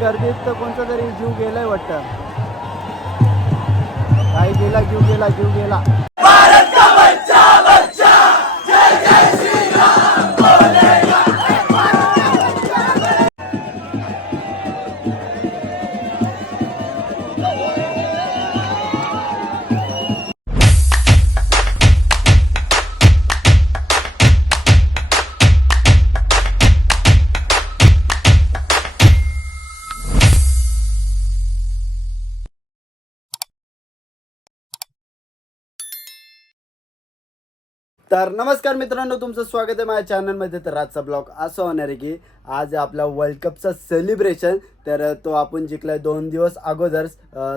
गर्दीत तर कोणता तरी जीव गेलाय वाटतं. काय गेला, जीव गेला. तर नमस्कार मित्रांनो, तुमचं स्वागत आहे माझ्या चॅनलमध्ये. तर आजचा ब्लॉग असं होणार आहे की आज आपला वर्ल्ड कपचा सेलिब्रेशन. तर तो आपण जिंकलाय 2 दिवस अगोदर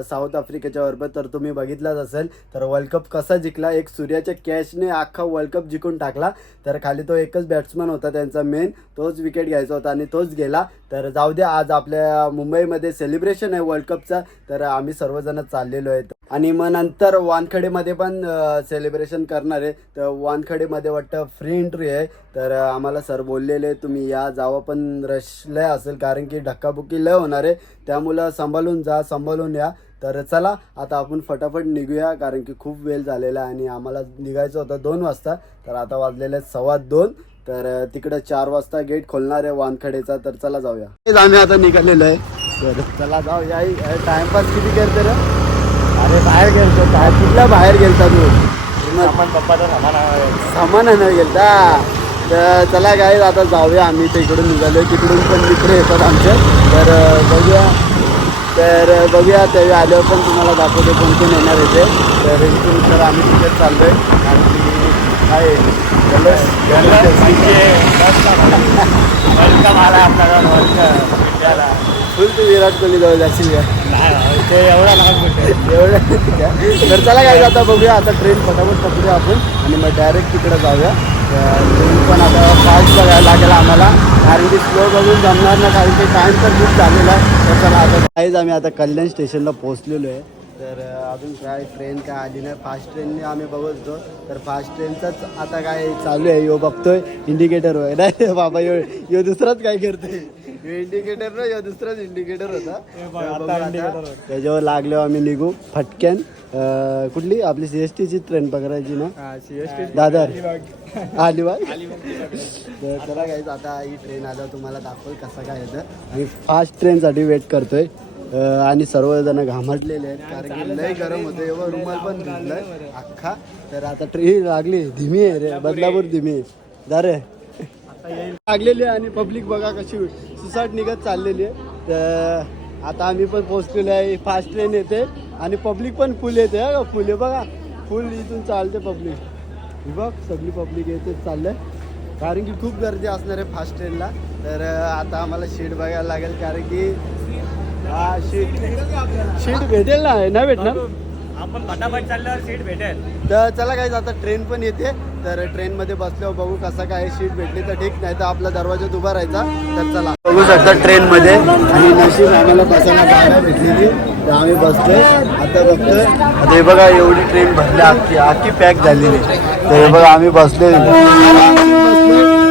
साऊथ आफ्रिकेच्या बरोबर. तर तुम्ही बघितलाच असेल. तर वर्ल्ड कप कसा जिंकला, एक सूर्याच्या कॅचने अख्खा वर्ल्ड कप जिंकून टाकला. तर खाली तो एकच बॅट्समन होता त्यांचा मेन, तोच विकेट घ्यायचा होता आणि तोच गेला. तर जाऊ द्या, आज आपल्या मुंबईमध्ये सेलिब्रेशन आहे वर्ल्ड कपचा. तर आम्ही सर्वजण चाललेलो आहेत आणि मग नंतर वानखेडेमध्ये पण सेलिब्रेशन करणार आहे. तर वानखेडेमध्ये वाटतं फ्री एंट्री आहे. तर आम्हाला सर बोललेले तुम्ही या जावं, पण रश लय असेल कारण की धक्काबुक्की लय होणार आहे. त्यामुळं सांभाळून जा, सांभाळून या. तर चला आता आपण फटाफट निघूया कारण की खूप वेळ झालेला आहे आणि आम्हाला निघायचं होतं 2 वाजता. तर आता वाजलेले 2:15. तर तिकडे 4 वाजता गेट खोलणार आहे वानखेडेचा. तर चला जाऊया. आम्ही आता निघालेलो आहे. तर चला जाऊया. टाइमपास किती करते रे? अरे बाहेर गेलतो. काय कुठल्या बाहेर गेलता तू? सामान आणायला गेलता. तर चला काय आता जाऊया. आम्ही तर इकडून निघालो. तिकडून पण मित्र येतात आमचे. तर बघूया त्यावेळी आल्यावर पण तुम्हाला दाखवतो कोण कोण येणार येते. तर इथून तर आम्ही तिथेच चाललो आहे कारण की काय फुल तू विराट कोहली जवळ जाशील का? एवढं. तर चला काय आता बघूया. आता ट्रेन फटाफट पकडूया आपण आणि मग डायरेक्ट तिकडे जाऊया. ट्रेन पण आता फास्ट बघायला लागेल आम्हाला कारण की स्लो बघून जमणार ना, कारण की टाईम तर खूप झालेला आहे. तर चला आता काहीच आम्ही आता कल्याण स्टेशनला पोहोचलेलो आहे. तर अजून काय ट्रेन काय आली नाही. फास्ट ट्रेनने आम्ही बघत होतो. तर फास्ट ट्रेनचाच आता काय चालू आहे. यो बघतोय इंडिकेटर होय नाही बाबा, यो दुसराच काय करतोय. इंडिकेटर ना, यो दुसराच इंडिकेटर होता. त्याच्यावर लागल्यावर आम्ही निघू फटक्यान. कुठली आपली CSTची ट्रेन पकडायची ना, दादर अलिबाग. तर चला काहीच आता ही ट्रेन आल्यावर तुम्हाला दाखवल कसं काय येतं. आणि फास्ट ट्रेनसाठी वेट करतोय आणि सर्वजण घामटलेले आहेत कारण की लय गरम होतं. एवढं रुमाल पण भिजलाय अख्खा. तर आता ट्रेन लागली. धीमी आहे रे, बदलापूर धीमी आहे. दारे लागलेली आहे आणि पब्लिक बघा कशी सुसाट निघत चाललेली आहे. तर आता आम्ही पण पोहोचलेलो आहे. फास्ट ट्रेन येते आणि पब्लिक पण फुल येते. फुल आहे बघा, फुल इथून चालते पब्लिक. बघ सगळी पब्लिक येते चाललंय कारण की खूप गर्दी असणार आहे फास्ट ट्रेनला. तर आता आम्हाला सीट बघायला लागेल कारण की सीट भेटेल ना, नाही भेटणार. आपण फटाफट चालल्यावर सीट भेटेल. तर चला काय आता ट्रेन पण येते. तर ट्रेनमध्ये बसल्यावर बघू कसं काय. सीट भेटली तर ठीक, नाही तर आपला दरवाजात उभा राहायचा. तर चला बघू शकता ट्रेनमध्ये आणि नशीब आम्हाला बसायला जागा भेटलेली तर आम्ही बसतोय. आता बघतोय. आता हे बघा एवढी ट्रेन भरली, अख्खी पॅक झालेली. तर हे बघा आम्ही बसलोय.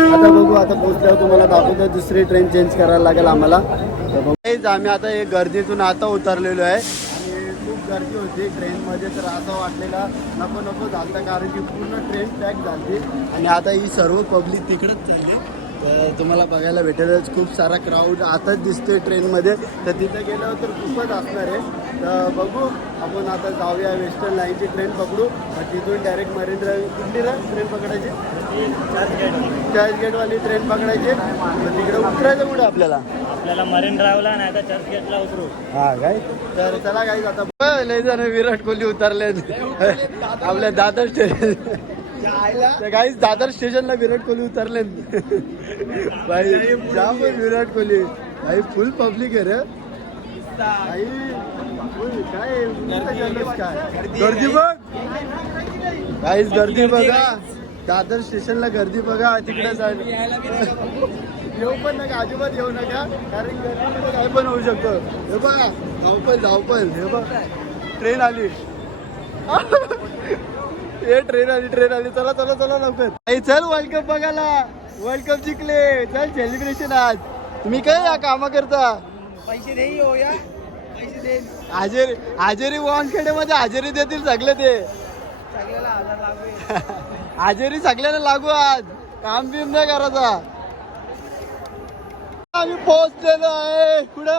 आता बघू, आता पोहोचल्यावर तुम्हाला दाखवतो. दुसरी ट्रेन चेंज करायला लागेल आम्हाला. तर बघू आम्ही आता एक गर्दीतून आता उतरलेलो आहे आणि खूप गर्दी होती ट्रेनमध्ये. तर असं वाटलेलं नको झालं कारण की पूर्ण ट्रेन पॅक झाली आणि आता ही सर्व पब्लिक तिकडेच चालली. तर तुम्हाला बघायला भेटेलच खूप सारा क्राऊड आताच दिसतोय ट्रेनमध्ये. तर तिथं गेल्यावर तर खूपच असणार आहे. तर बघू आपण आता जाऊया. वेस्टर्न लाईनची ट्रेन पकडू. तिथून डायरेक्ट मरीन ड्राईव्ह कुठली ट्रेन पकडायची, चर्चगेटवाली ट्रेन पकडायची. तिकडे उतरायचं कुठे आपल्याला मरीन ड्राईव्हला नाही तर चर्चगेटला उतरू. हा काय. तर चला काय आता लय जण विराट कोहली उतरले आपल्या दादर स्टेशन. काहीच दादर स्टेशनला विराट कोहली उतरले भाई. जाम विराट कोहली भाई. फुल पब्लिक आहे रे भाई. काय गर्दी बघ, काहीच गर्दी बघा. दादर स्टेशनला गर्दी बघा. तिकडे येऊ पण नका, अजिबात येऊ नका कारण गर्दीमध्ये काय पण होऊ शकतो. हे बघा धावपळ. हे बघ ट्रेन आली. हे ट्रेन आली. चला लवकर. चल वर्ल्ड कप बघायला. वर्ल्ड कप जिंकले. चल सेलिब्रेशन आज. तुम्ही काय या कामा करता पैसे दे हो या पैसे दे हाजेरी वानखेडे मध्ये हाजेरी देतील सगळे ते सगळ्याला 1000 लागू हाजेरी सगळ्यांना लागू आज काम बिम नाही करायचा. आम्ही पोहोचलेलो आहे कुठं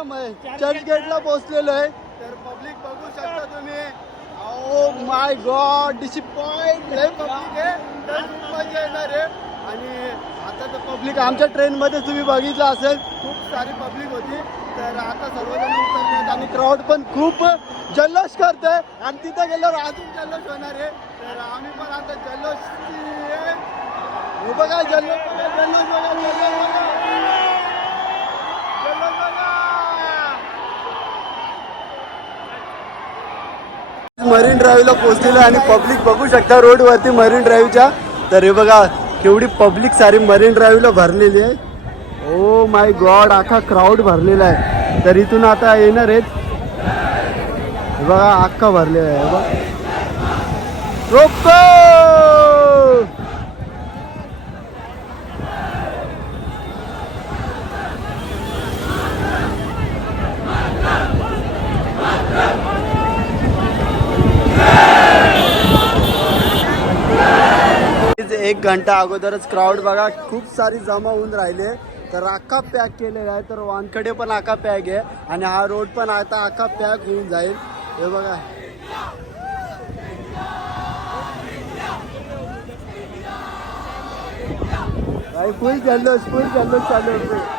चर्चगेटला पोहोचलेलो आहे. तर पब्लिक बघू शकता तुम्ही. ओ माय गॉड डिसअपॉइंट लय पब्लिक आहे. तर खूप मजा येणार आहे. आणि आता तर पब्लिक आमच्या ट्रेनमध्ये तुम्ही बघितलं असेल खूप सारी पब्लिक होती. तर आता सर्वजण उतरले आणि क्राऊड पण खूप जल्लोष करतोय आणि तिथं गेल्यावर अजून जल्लोष होणार आहे. तर आम्ही पण आता जल्लोष हे बघा जल्लोष मरीन ड्राईव्हला पोहोचलेलो आणि पब्लिक बघू शकता रोड वरती मरीन ड्राईव्हच्या. तर हे बघा केवढी पब्लिक सारी मरीन ड्राईव्हला भरलेली आहे. ओ माय गॉड अख्खा क्राऊड भरलेला आहे. तर इथून आता येणार आहेत. हे बघा अख्खा भरलेला आहे. बघा रोको एक घंटा अगोदरच क्राऊड बघा खूप सारी जमा होऊन राहिले. तर अख्खा पॅक केलेला आहे. तर वानखडे पण अख्खा पॅक आहे आणि हा रोड पण आता अख्खा पॅक होऊन जाईल. हे बघा भाई फुल जल्लोष चालू होते.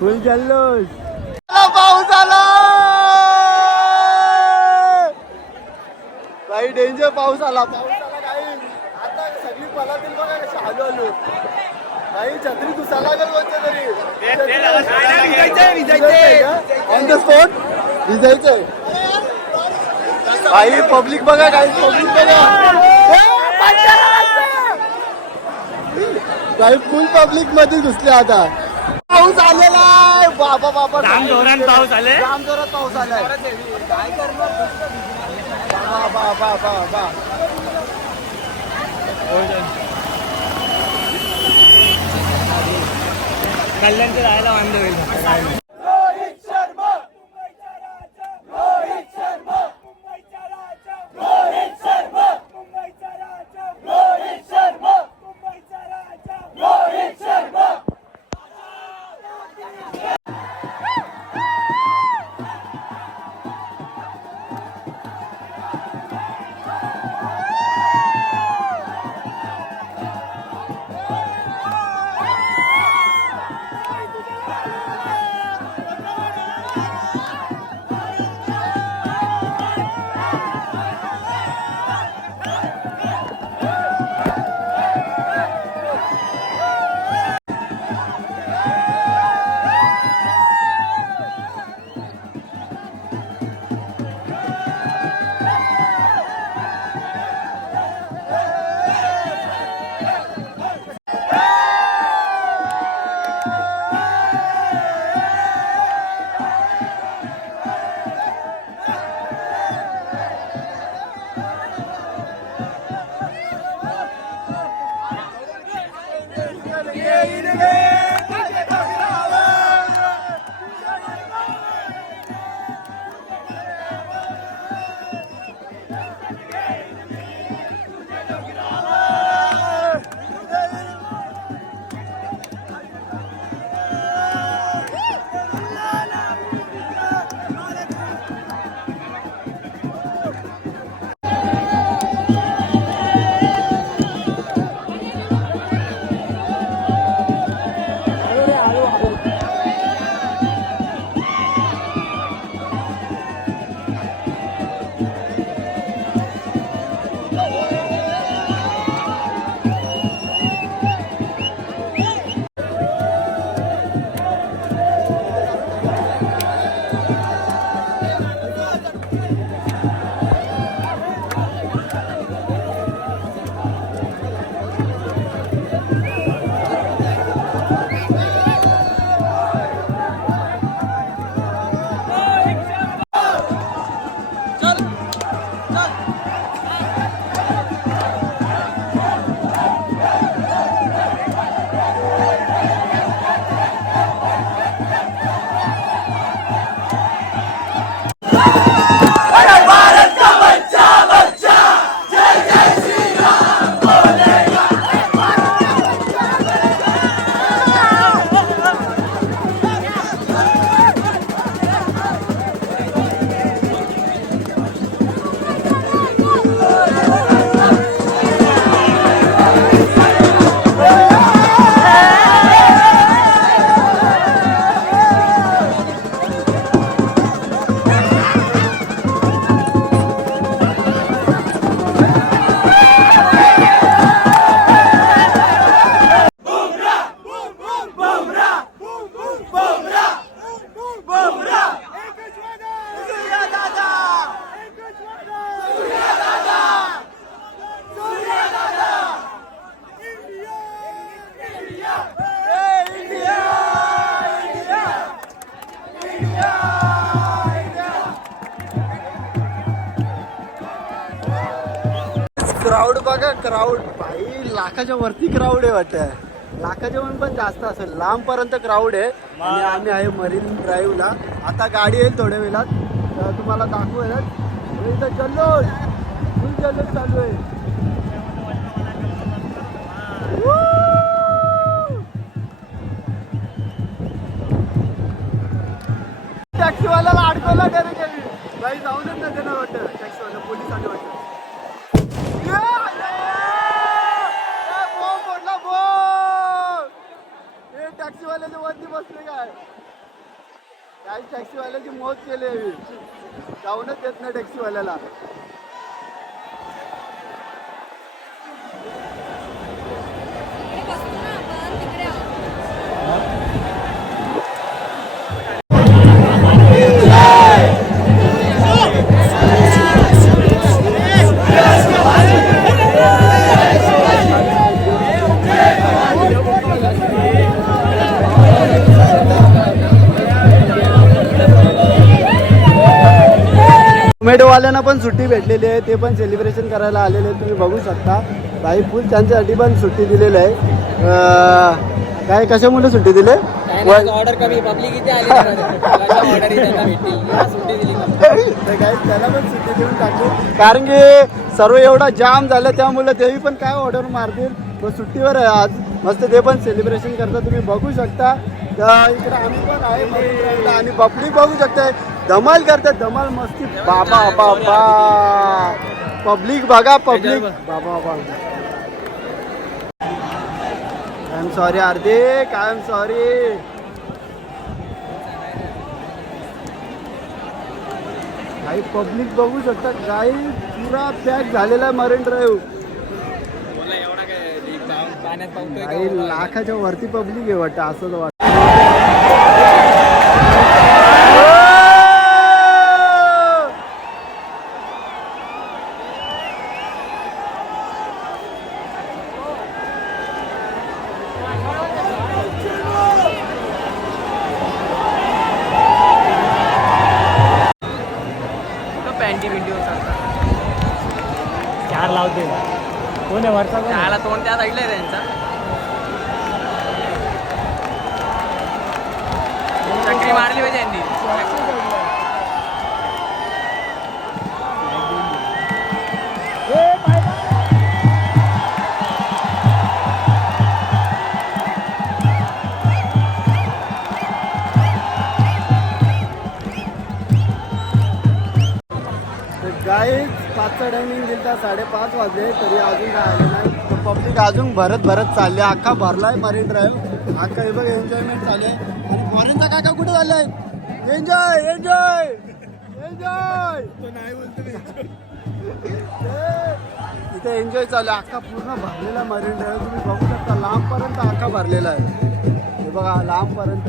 फुल जल्लोष. पाऊस आला काही डेंजर पाऊस आला काही. आता सगळी पलातील बघा कशी हलू काही छत्री घुसायला लागेल कोणत्या तरी ऑन द स्पॉट भिजायचं. काही पब्लिक बघा काही पब्लिक बघा काही फुल पब्लिक मध्ये घुसले. आता पाऊस आलेला आहे. बाबा बाबा राम जोरात पाऊस आले राम जोरात पाऊस आलाय. काय करणार बा बा बा बा कल्याणचे राहायला वांदे होईल. क्राऊड बघा, क्राऊड भाई लाखाच्या वरती क्राऊड आहे वाटतं. लाखाच्या पण जास्त असेल, लांबपर्यंत क्राऊड आहे. आणि आम्ही आहे मरीन ड्राईव्हला. आता गाडी येईल थोड्या वेळात, तुम्हाला दाखवूया. इथं जल्लोष, फुल जल्लोष चालू आहे. टॅक्सीवाल्याला अडकवला डायरेक्ट बाई, जाऊनच नका ना वाटतं. टॅक्सीवाला पोलीस आले वाटतं. टॅक्सीवाल्याच्या वरती बसले काय टॅक्सीवाल्याची मौत केली आहे. जाऊनच देत नाही टॅक्सीवाल्याला. टोमॅटोवाल्यांना पण सुट्टी भेटलेली आहे, ते पण सेलिब्रेशन करायला आलेले आहेत. तुम्ही बघू शकता भाई फुल त्यांच्यासाठी पण सुट्टी दिलेली आहे. काय कशामुळे सुट्टी दिली? ऑर्डर कमी पब्लिक इथे आली ऑर्डर सुट्टी दिली काय त्याला पण सुट्टी देऊन टाकली, कारण की सर्व एवढा जाम झालं त्यामुळे तेही पण काय ऑर्डर मारतील. मग सुट्टीवर आहे आज, मस्त ते पण सेलिब्रेशन करतात. तुम्ही बघू शकता इकडे आम्ही पण आहे आणि पब्लिक बघू शकता धमाल करतात, धमाल मस्ती. बाबा बाबा पब्लिक बघा, पब्लिक बाबा बाबा. I am sorry Hardik, I am sorry. काही पब्लिक बघू शकता, काही पुरा पॅक झालेला आहे मरीन ड्राईव्ह. काही लाखाच्या वरती पब्लिक आहे वाटतं, असंच वाटतं. चार लावते कोण आहे वरचा, त्याला तोंड त्या साईडला आहे त्यांचा. चक्री मारली पाहिजे यांनी. गाईज 5चा टायमिंग दिलता, 5:30 वाजले तरी अजून काय आले नाही. पब्लिक अजून भरत चालले, अख्खा भरलाय मरीन ड्राईव्ह. अख्खा हे बघ एन्जॉयमेंट चालू आहे. आणि फॉरेनचा काका कुठे चाललाय? एन्जॉय एन्जॉय एन्जॉय इथे एन्जॉय चालू आहे. अख्खा पूर्ण भरलेला मरीन ड्राईव्ह तुम्ही बघू शकता, लांबपर्यंत अख्खा भरलेला आहे. हे बघा लांबपर्यंत.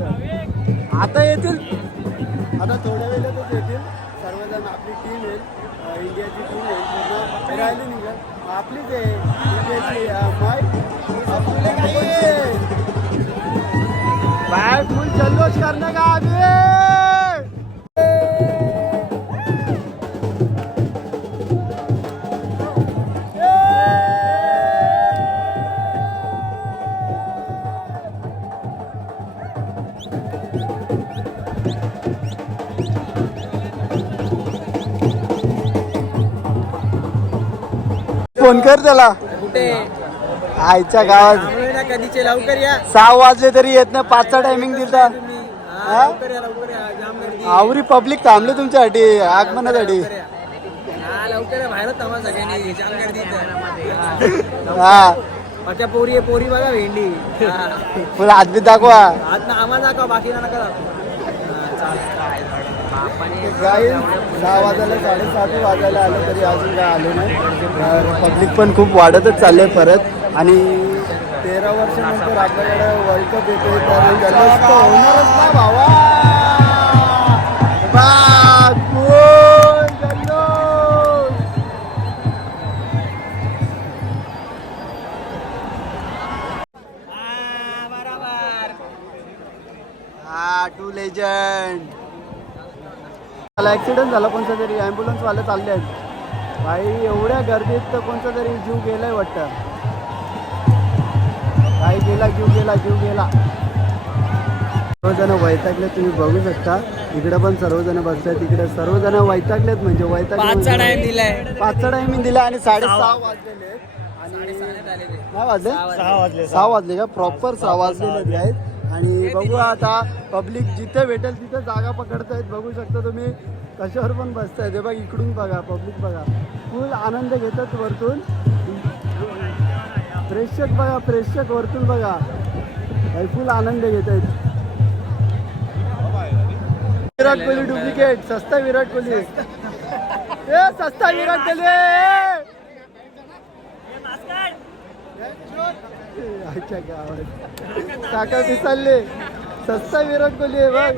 आता येतील, आता थोड्या वेळातच येतील सर्वजण. आपली टीम येईल, इंडियाची टीम येईल, पूर्ण राहिली निघाल आपलीच आहे इंडियाची. बाय फुल जल्लोष करणे का आम्ही. फोन कर त्याला. कुठे आईच्या गावात कधीचे लवकर या. 6 वाजले तरी येत नाही. 5चा टायमिंग दिलता. लवकर या, लवकर या. जाम गर्दी. आवरी पब्लिक थांबले तुमच्यासाठी आगमनासाठी. लवकर या, बाहेर थांबा सगळ्यांनी. जाम गर्दी इथे. हा त्या पोरी पोरी बघा भेंडी. फुल हातबीत दाखवा. आज ना आम्हाला दाखवा, बाकी ना नका दाखवा. गाई 6 वाजायला 7:30 वाजायला आलं तरी अजून काय आले नाही. पब्लिक पण खूप वाढतच चालले परत. आणि 13 वर्षानंतर आपल्याकडे वर्ल्ड कप येतोय, तर जल्लोष तर होणारच ना भावा. To legend. ऍक्सिडेंट झाला कोणता तरी, ॲम्ब्युलन्स वाले चालले आहेत. काही एवढ्या गर्दीत तर कोणता तरी जीव गेलाय वाटतं. काही गेला, जीव गेला. सर्वजण वैतागले, तुम्ही बघू शकता. इकडे पण सर्वजण बसतात, तिकडे सर्वजण वैतागलेत. म्हणजे पाचचा टाइम दिलाय. 5चा टायमिंग दिला आणि 6:30 वाजलेले. आणि 6 वाजले का? प्रॉपर 6 वाजलेले आहेत. आणि बघू आता पब्लिक जिथे भेटेल तिथे जागा पकडतायत. बघू शकता तुम्ही कशावर पण बसतायत. हे बघ इकडून बघा, पब्लिक बघा, फुल आनंद घेतात वरतून. प्रेक्षक वरतून बघा, फुल आनंद घेत आहेत. विराट कोहली डुप्लिकेट, सस्ता विराट कोहली, सस्ता विराट कोहली. अच्छा गावात काका पिसालले, सस्ता विराट कोहली आहे बघ.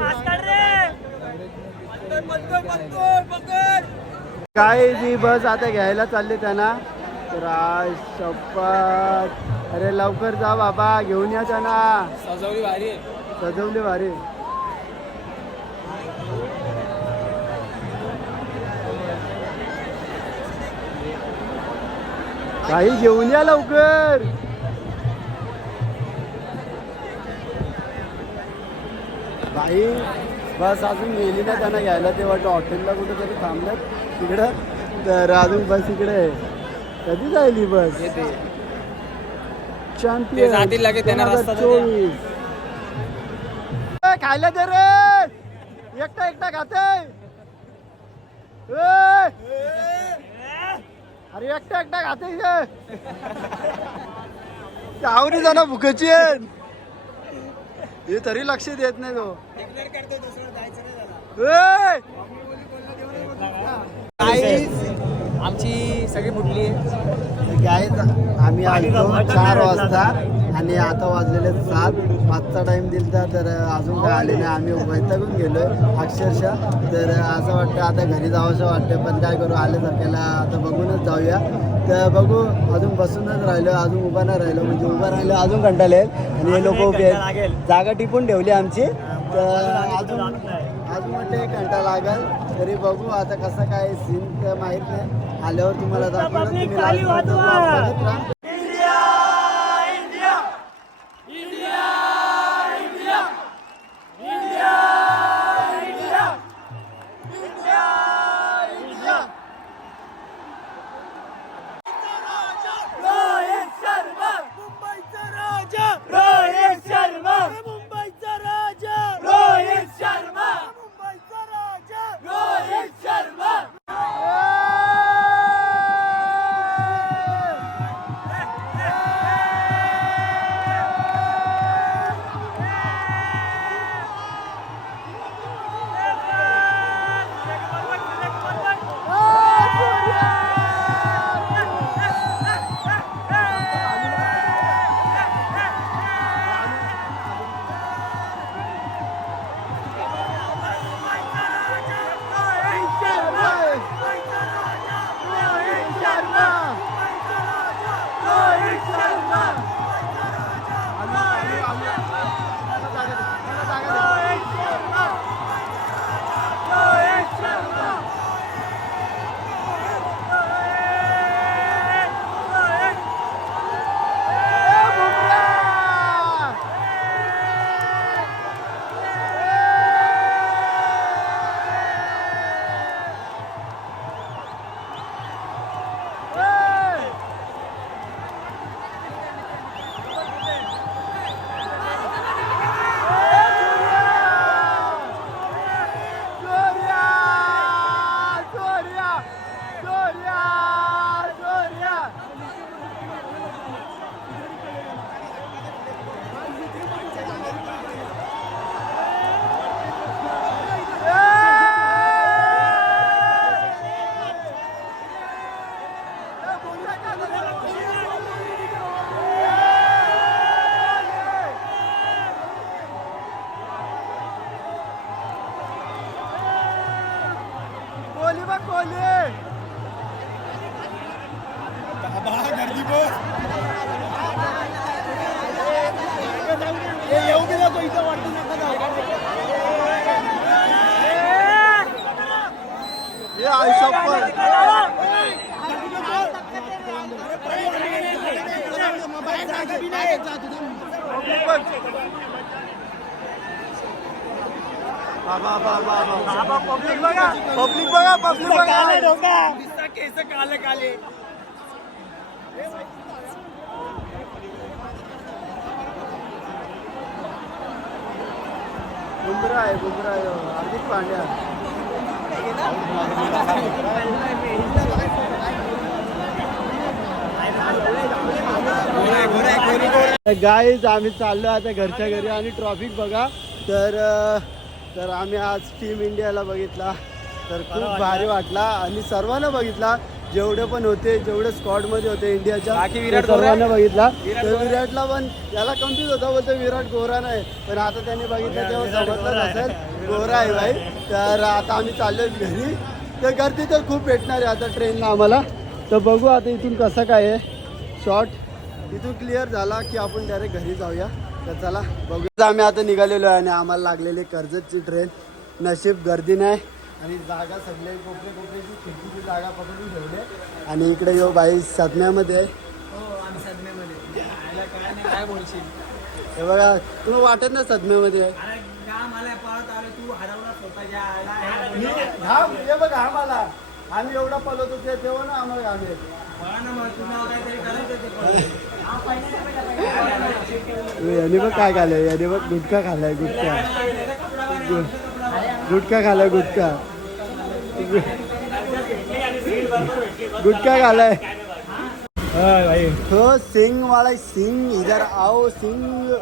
काय जी बस आता घ्यायला चालली त्यांना. तर आज शपथ, अरे लवकर जा बाबा, घेऊन या त्यांना. सजवली भारी. काही घेऊन या लवकर. बाई बस अजून गेली ना त्यांना घ्यायला. ते वाटतं हॉटेलला कुठेतरी थांबल्यात तिकडं. तर अजून बस इकडे आहे. कधी जाईल ही बस? चॅम्पियन 2024. खायला दे रे, एकटा खाते. अरे एकटा खाते. आवडी जाणं भुकेची आहे. हे तरी लक्ष देत नाही तो. आमची सगळी फुटली गाईज. आम्ही आलो 4 वाजता आणि आता वाजलेले 7. 5चा टाइम दिलता तर अजून काय आले नाही. आम्ही वैतागून गेलो अक्षरशः. तर असं वाटतं आता घरी जावंसं वाटतं, पण काय करू, आल्यासारख्याला आता बघूनच जाऊया. तर बघू, अजून बसूनच राहिलो, अजून उभा नाही राहिलो. म्हणजे उभा राहिलो अजून कंटाळले. आणि हे लोक उभे आहेत, जागा टिपून ठेवली आमची. तर अजून वाटते घंटा लागेल. तरी बघू आता कसं काय सीन तर माहीत नाही. आल्यावर तुम्हाला दाखवणार. पब्लिक बघा पब्लिक बघा केस काले काले बुमराह आहे हार्दिक पांड्या. गाईज आम्ही चाललो आता घरच्या घरी आणि ट्रॉफिक बघा तर आम्ही आज टीम इंडियाला बघितला तर खूप भारी वाटला आणि सर्वांना बघितला जेवढे पण होते जेवढे स्क्वॉडमध्ये होते इंडियाच्या सर्वांना बघितला. तर विराटला पण याला कन्फ्यूज होता बोलतो विराट गोरा नाही पण आता त्यांनी बघितलं तेव्हा समजलं असेल गोरा आहे भाई. तर आता आम्ही चाललो घरी तर गर्दी तर खूप भेटणार आहे आता ट्रेनला आम्हाला. तर बघू आता इथून कसं काय आहे शॉर्ट इथून क्लिअर झाला की आपण डायरेक्ट घरी जाऊया. तर चला बघूया. आम्ही आता निघालेलो आहे आणि आम्हाला लागलेली कर्जतची ट्रेन. नशीब गर्दी नाही आणि जागा सगळे कोपऱ्याची खिडकीची जागा पकडून ठेवले. आणि इकडे यो बाई सदम्यामध्ये आहे. काय बोलशील हे बघा तुला वाटत ना सदम्यामध्ये आहे. घाम हे बघ घाम आला आम्ही एवढा पळत होते तेव्हा ना आम्हाला घाम येत. याने बघ काय खाल्लंय याने बघ गुटखा खाल्लाय गुटखा खाल्लाय हो. सिंग वाला सिंग इधर आओ सिंग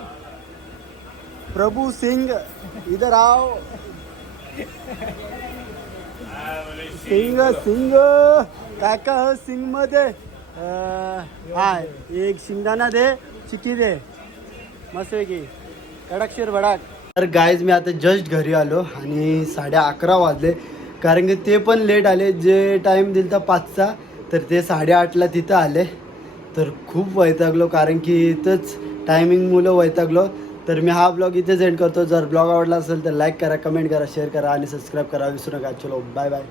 प्रभु सिंग इधर आओ सिंग काका सिंग मध्ये हा एक शिंगदाणा दे चिक्की दे मस्त की कडकशीर भडाक. तर गाईज मी आता जस्ट घरी आलो आणि 11:30 वाजले कारण की ते पण लेट आले. जे टाईम दिला 5चा तर ते 8:30ला तिथं आले. तर खूप वैतागलो कारण की इथंच टायमिंग मुलं वैतागलो. तर मी हा ब्लॉग इथेच एंड करतो. जर ब्लॉग आवडला असेल तर लाईक करा कमेंट करा शेअर करा आणि सबस्क्राईब करा विसरू नका. चलो बाय बाय.